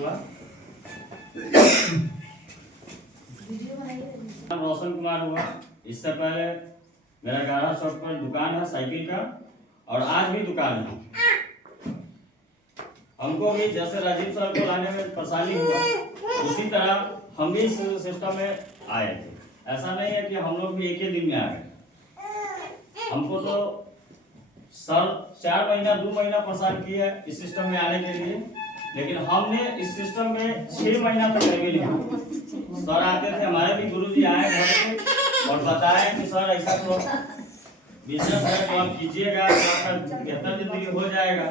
हुआ। नाम रोशन कुमार हुआ। इससे पहले मेरा गारा चौक पर दुकान है साइकिल का, और आज भी दुकान है। हमको भी जैसे राजीव सर को लाने में परेशानी हुआ, उसी तरह हम भी इस सिस्टम में आए थे। ऐसा नहीं है कि हम लोग भी एक ही दिन में आ गए। हमको तो सर 4 महीना 2 महीना परेशान किया इस सिस्टम में आने के लिए, लेकिन हमने इस सिस्टम में 6 महीना तक नहीं लिया। सर आते थे, हमारे भी गुरुजी आए घर पे और बताए कि सर ऐसा तो बिजनेस है तो आप कीजिएगा, आपका बेहतर जिंदगी हो जाएगा।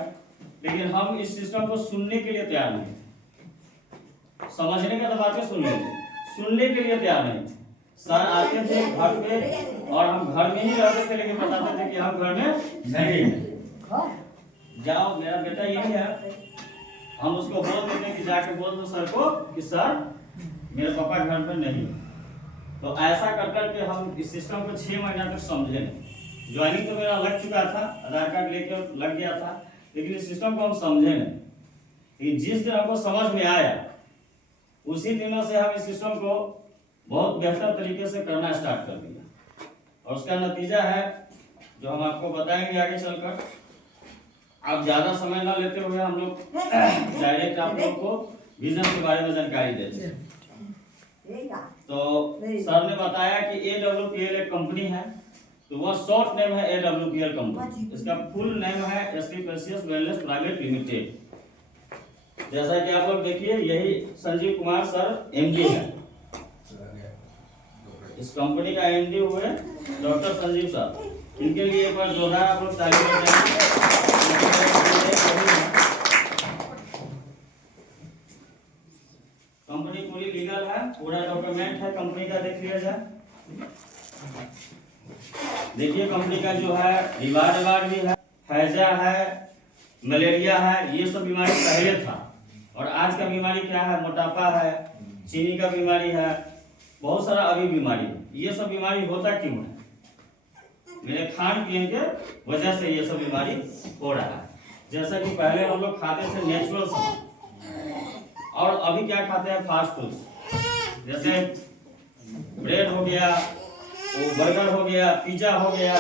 लेकिन हम इस सिस्टम को सुनने के लिए तैयार नहीं थे। समझने का तो बातें सुन लेंगे, सुनने के लिए तैयार नहीं थे। सर आते थे घर पे और हम घर में ही रहते थे, लेकिन बताते थे कि हम घर में नहीं हैं। जाओ मेरा बेटा यही है, हम उसको बोल देते हैं कि जाके बोल दो सर को कि सर मेरे पापा घर पर नहीं है। तो ऐसा कर करके हम इस सिस्टम को 6 महीना तक समझे नहीं। ज्वाइनिंग तो मेरा लग चुका था, आधार कार्ड लेकर लग गया था, लेकिन इस सिस्टम को हम समझे नहीं। लेकिन जिस दिन हमको समझ में आया, उसी दिनों से हम इस सिस्टम को बहुत बेहतर तरीके से करना स्टार्ट कर दिया, और उसका नतीजा है जो हम आपको बताएंगे आगे चलकर। आप ज्यादा समय न लेते हुए हम लोग डायरेक्ट आप लोग को बिजनेस के बारे में जानकारी देते हैं। तो सर ने बताया कि AWPL एक कंपनी है, तो वह शॉर्ट नेम है AWPL कंपनी। इसका फुल नेम है SP precious wellness private limited. जैसा कि आप लोग देखिए, यही संजीव कुमार सर MD है। इस कंपनी का MD हुए डॉक्टर संजीव सर। इनके लिए एक बार जोरदार आप लोग ताली बजाएं। कंपनी पूरी लीगल है, पूरा डॉक्यूमेंट है कंपनी का, देख लिया जाए। देखिए कंपनी का जो है रिवार्ड भी है, हैजा है, मलेरिया है, ये सब बीमारी पहले था। और आज का बीमारी क्या है? मोटापा है, चीनी का बीमारी है, बहुत सारा अभी बीमारी है। ये सब बीमारी होता क्यों है? मेरे खान पीन के वजह से ये सब बीमारी हो रहा है। जैसा कि पहले हम लोग खाते थे नेचुरल सामान, और अभी क्या खाते हैं? Fast food. जैसे ब्रेड हो गया, वो बर्गर हो गया, पिज्जा हो गया,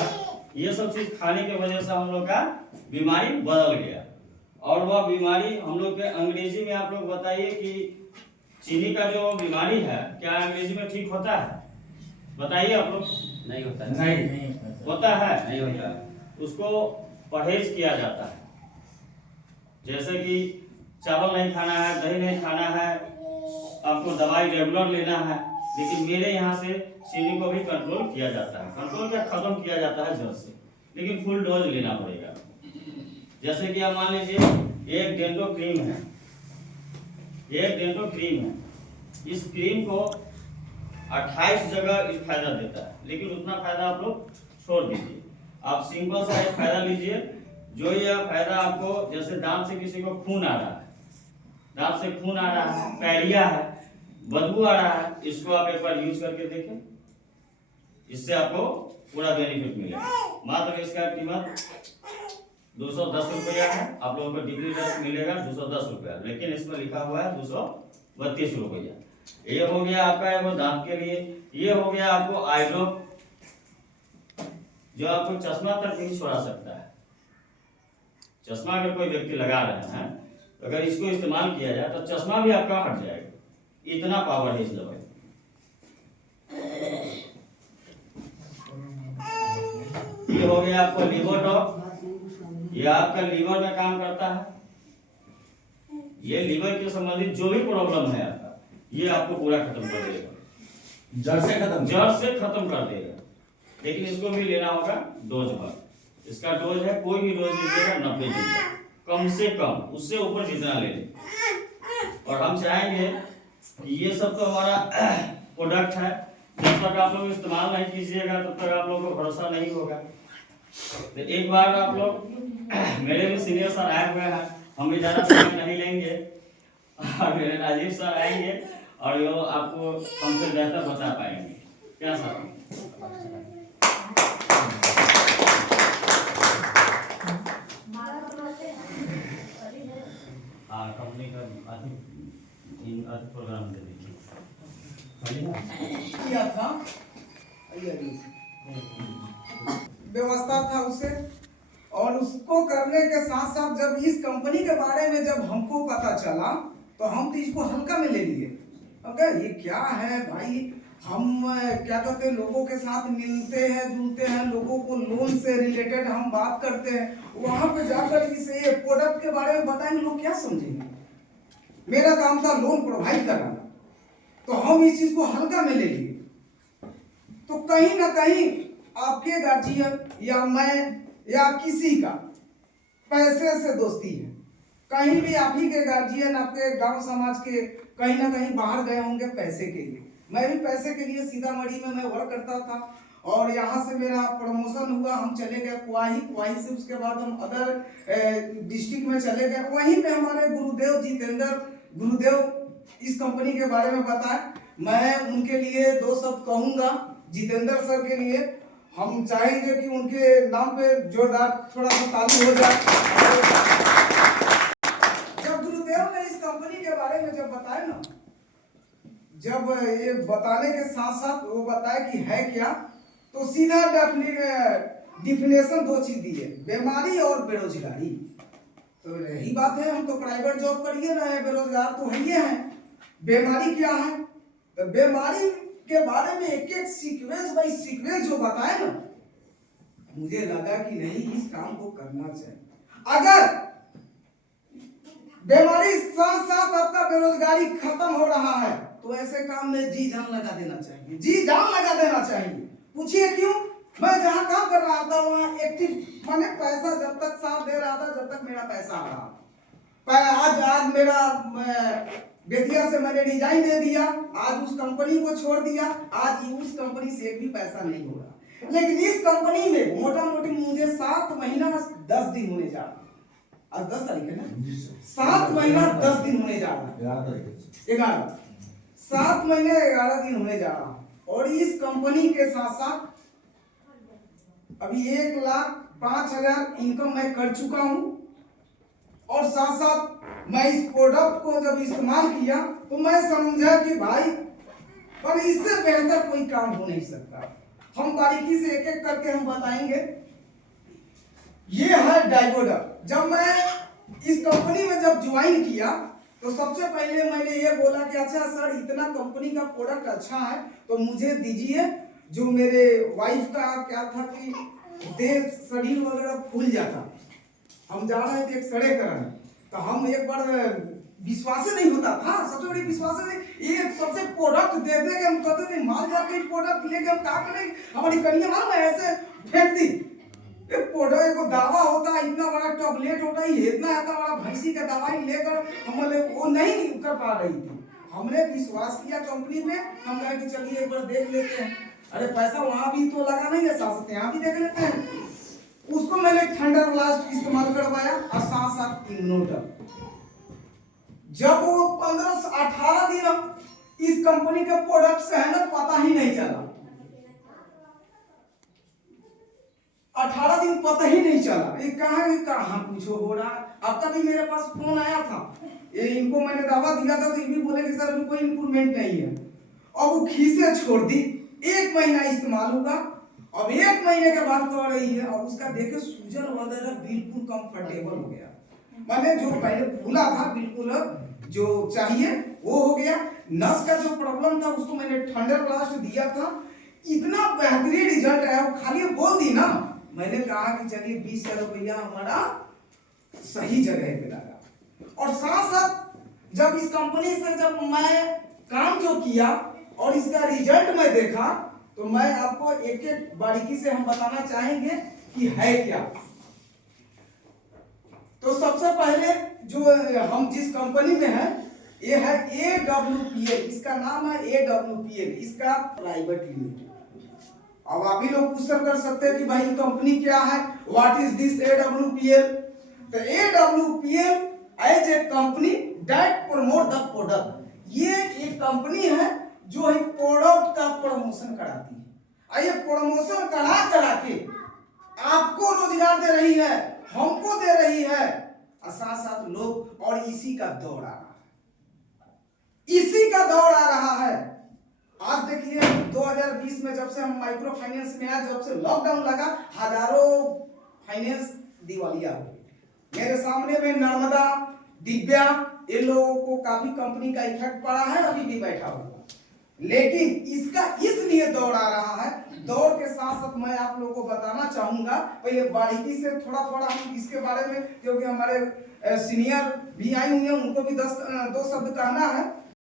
ये सब चीज खाने की वजह से हम लोग का बीमारी बदल गया। और वह बीमारी हम लोग के अंग्रेजी में आप लोग बताइए कि चीनी का जो बीमारी है क्या अंग्रेजी में ठीक होता है? बताइए आप लोग। नहीं होता है। नहीं होता है, नहीं होता है। उसको परहेज किया जाता है। जैसे कि चावल नहीं खाना है, दही नहीं खाना है, आपको दवाई रेगुलर लेना है। लेकिन मेरे यहाँ से चीनी को भी कंट्रोल किया जाता है। कंट्रोल क्या, खत्म किया जाता है जड़ से, लेकिन फुल डोज लेना पड़ेगा। जैसे कि आप मान लीजिए एक डेंटो क्रीम है, इस क्रीम को 28 जगह इस फायदा देता है, लेकिन उतना फायदा आप लोग छोड़ दीजिए। आप सिंपल सा एक फायदा लीजिए, जो यह फायदा आपको, जैसे दांत से किसी को खून आ रहा है, दांत से खून आ रहा है, पैलिया है, बदबू आ रहा है, इसको आप एक बार यूज करके देखें। इससे आपको पूरा बेनिफिट मिलेगा। मात्र इसका कीमत 210 रुपया है। आप लोगों को डिग्री टेस्ट मिलेगा 210 रुपया, लेकिन इसमें लिखा हुआ है 232 रुपया। ये हो गया आपका वो दांत के लिए। ये हो गया आपको आई ड्रॉप, जो आपको चश्मा तक नहीं छोड़ा सकता है। चश्मा अगर कोई व्यक्ति लगा रहे हैं, तो अगर इसको इस्तेमाल किया जाए तो चश्मा भी आपका हट जाएगा, इतना पावर है इस दवाई। ये हो गया आपको लीवर टॉप, ये आपका लीवर में काम करता है। ये लीवर के संबंधित जो भी प्रॉब्लम है आपका, ये आपको पूरा खत्म कर देगा, जड़ से खत्म कर देगा। लेकिन इसको भी लेना होगा डोज पर। इसका डोज है, कोई भी डोज लीजिएगा 90 दिन का, कम से कम, उससे ऊपर जितना ले लें। और हम चाहेंगे कि ये सब तो हमारा प्रोडक्ट है, जब तक आप लोग इस्तेमाल नहीं कीजिएगा तब तक आप लोगों को भरोसा नहीं होगा। तो एक बार आप लोग, मेरे भी सीनियर सर आए हुए हैं, हम भी ज़्यादा समय नहीं लेंगे, और मेरे राजीव सर आएंगे और वो आपको हमसे बेहतर बता पाएंगे। क्या सर? हाँ, कंपनी का आधी प्रोग्राम दे दीजिए। किया था व्यवस्था था उसे, और उसको करने के साथ साथ जब इस कंपनी के बारे में जब हमको पता चला तो हम तो इसको हल्का में ले लिए। ओके, ये क्या है भाई, हम क्या कहते हैं, लोगों के साथ मिलते हैं जुलते हैं, लोगों को लोन से रिलेटेड हम बात करते हैं, वहां पे जाकर इस ये प्रोडक्ट के बारे में बताएंगे, लोग क्या समझेंगे। मेरा काम था लोन प्रोवाइड कराना, तो हम इस चीज को हल्का में ले लिए। तो कहीं ना कहीं आपके गार्जियन या मैं या किसी का पैसे से दोस्ती है, कहीं भी आप ही के गार्जियन आपके गांव समाज के कहीं ना कहीं बाहर गए होंगे पैसे के लिए। मैं भी पैसे के लिए सीतामढ़ी में मैं वर्क करता था, और यहाँ से मेरा प्रमोशन हुआ, हम चले गए क्वाही से उसके बाद हम अदर डिस्ट्रिक्ट में चले गए। वहीं पे हमारे गुरुदेव जितेंद्र गुरुदेव इस कंपनी के बारे में बताए। मैं उनके लिए दो शब्द कहूंगा जितेंद्र सर के लिए। हम चाहेंगे कि उनके नाम पे जोरदार थोड़ा सा ताली हो जाए। जब गुरुदेव ने इस कंपनी के बारे में जब बताया ना, जब ये बताने के साथ साथ वो बताया कि है क्या, तो सीधा डिफिनेशन दो चीज दी है, बीमारी और बेरोजगारी। तो यही बात है, हम तो प्राइवेट जॉब कर ही रहे हैं, बेरोजगार तो है ही हैं। बीमारी क्या है, तो बीमारी के बारे में एक एक सीक्वेंस बाई सीक्वेंस जो बताए ना, मुझे लगा कि नहीं इस काम को करना चाहिए। अगर बीमारी साथ साथ आपका बेरोजगारी खत्म हो रहा है तो ऐसे काम में जी जान लगा देना चाहिए, जी जान लगा देना चाहिए। पूछिए क्यों? मैं जहां काम कर रहा था वहां एक्टिव माने पैसा जब तक साथ दे रहा था, जब तक मेरा पैसा आ रहा। आज मेरा बेतिया से मैंने रिजाइन दे दिया, आज उस कंपनी को छोड़ दिया, आज उस कंपनी से एक भी पैसा नहीं हो रहा। लेकिन इस कंपनी में मोटा मोटी मुझे 7 महीना 10 दिन होने जा रहा। आज 10 तारीख है ना, 7 महीना 10 दिन होने जा रहा, 11 7 महीने 11 दिन होने जा रहा। और इस कंपनी के साथ साथ अभी 1,05,000 इनकम मैं कर चुका हूं, और साथ साथ मैं इस प्रोडक्ट को जब इस्तेमाल किया तो मैं समझा कि भाई पर इससे बेहतर कोई काम हो नहीं सकता। हम बारीकी से एक एक करके हम बताएंगे। ये है डाइवोडर। जब मैं इस कंपनी में जब ज्वाइन किया तो सबसे पहले मैंने ये बोला कि अच्छा सर, इतना कंपनी का प्रोडक्ट अच्छा है तो मुझे दीजिए। जो मेरे वाइफ का क्या था कि देह शरीर वगैरह फूल जाता, हम जा रहे थे एक सड़े कराने, तो हम एक बार विश्वास नहीं होता था, सबसे बड़ी विश्वास नहीं, ये सबसे प्रोडक्ट दे दे के हम कहते थे माल जाके प्रोडक्ट लेके हम क्या करेंगे, हमारी कन्या मालूम है ऐसे फेंक दी। एक प्रोडक्ट को दावा होता है, इतना बड़ा टैबलेट होता है, इतना बड़ा भैंसी का दवाई लेकर हम वो नहीं कर पा रही थी। हमने विश्वास किया कंपनी में, हम कहे कि चलिए एक बार देख लेते हैं। अरे पैसा वहां भी तो लगा नहीं है, साथ यहाँ भी देख लेते हैं। उसको मैंने थंडर ब्लास्ट इस्तेमाल करवाया और साथ साथ इम्यूनोटर। जब वो 15 से 18 दिन इस कंपनी के प्रोडक्ट से है ना, पता ही नहीं चला। 18 दिन पता ही नहीं चला ये कहाँ कुछ हो रहा है। अब तक भी मेरे पास फोन आया था, ये इनको मैंने दावा दिया था तो ये भी बोले कि सर अभी कोई इंप्रूवमेंट नहीं है। अब वो खीसे छोड़ दी। 1 महीना इस्तेमाल होगा, अब 1 महीने के बाद कर रही है, और उसका देखे सूजन वगैरह बिल्कुल कंफर्टेबल हो गया। मैंने जो पहले भूला था बिल्कुल जो चाहिए वो हो गया। नस का जो प्रॉब्लम था उसको मैंने थंडर ब्लास्ट दिया था, इतना बेहतरीन रिजल्ट आया। खाली बोल दी ना, मैंने कहा कि चलिए 20,000 रुपया हमारा सही जगह पे लगा। और साथ साथ जब इस कंपनी से जब मैं काम जो किया और इसका रिजल्ट मैं देखा, तो मैं आपको एक एक बारीकी से हम बताना चाहेंगे कि है क्या। तो सबसे पहले जो हम जिस कंपनी में है ये है AWPL, इसका नाम है AWPL, इसका प्राइवेट लिमिटेड। अब आप ही लोग क्वेश्चन कर सकते हैं कि भाई कंपनी क्या है, व्हाट इज दिस AWPL। तो AWPL as a company that promote the product, ये एक कंपनी है जो एक प्रोडक्ट का प्रमोशन कराती है। ये प्रमोशन करा के आपको रोजगार दे रही है, हमको दे रही है, और साथ साथ लोग और इसी का दौर आ रहा है, इसी का दौर आ रहा है। आज देखिए 2020 में जब से हम माइक्रो फाइनेंस में आए, जब से लॉकडाउन लगा, हजारों फाइनेंस दिवालिया हो गए। मेरे सामने में नर्मदा, दिव्या, इन लोगों को काफी कंपनी का इफेक्ट पड़ा है, अभी भी बैठा हुआ। लेकिन इसका इसलिए दौर आ रहा है, दौर के साथ साथ मैं आप लोगों को बताना चाहूंगा, पहले बारीकी से थोड़ा थोड़ा हम इसके बारे में, क्योंकि हमारे सीनियर भी आए हुए हैं, उनको भी 2 शब्द कहना है।